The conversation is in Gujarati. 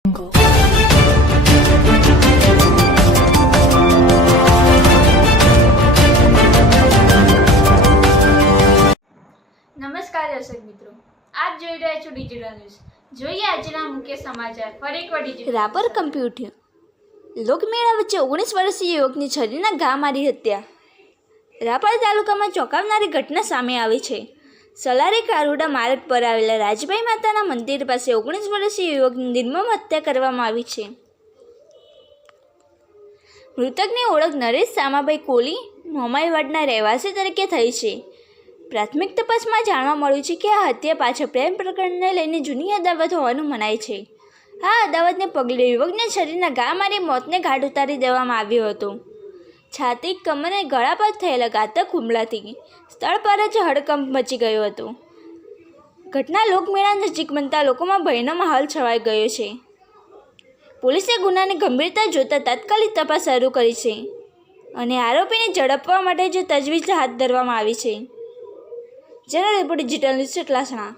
નમસ્કાર દર્શક મિત્રો, આપ જોઈ રહ્યા છો ડિજિટલ ન્યૂઝ. જોઈએ આજના મુખ્ય સમાચાર. ફરી એકવાર ડિજિટલ રાપર કમ્પ્યુટર લોકમેળા વચ્ચે 19 વર્ષીય યુવકની છરીના ઘા મારી હત્યા. રાપર તાલુકામાં ચોંકાવનારી ઘટના સામે આવી છે. સલારી કારુડા માર્ગ પર આવેલા રાજભાઈ માતાના મંદિર પાસે 19 વર્ષીય યુવકની નિર્મમ હત્યા કરવામાં આવી છે. મૃતકની ઓળખ નરેશ સામાભાઈ કોલી મોમાઈવાડના રહેવાસી તરીકે થઈ છે. પ્રાથમિક તપાસમાં જાણવા મળ્યું છે કે આ હત્યા પાછળ પ્રેમ પ્રકરણને લઈને જૂની અદાવત હોવાનું મનાય છે. આ અદાવતને પગલે યુવકને શરીરના ઘા મારી મોતને ઘાટ ઉતારી દેવામાં આવ્યો હતો. છાતી, કમર અને ગળા પર થયેલા ઘાતક હુમલાથી સ્થળ પર જ હડકંપ મચી ગયો હતો. ઘટના લોકમેળા નજીક બનતા લોકોમાં ભયનો માહોલ છવાઈ ગયો છે. પોલીસે ગુનાની ગંભીરતા જોતા તાત્કાલિક તપાસ શરૂ કરી છે અને આરોપીને ઝડપવા માટે જ તજવીજ હાથ ધરવામાં આવી છે. જેનો રિપોર્ટ ડિજિટલ ન્યૂઝ ચટલાસણા.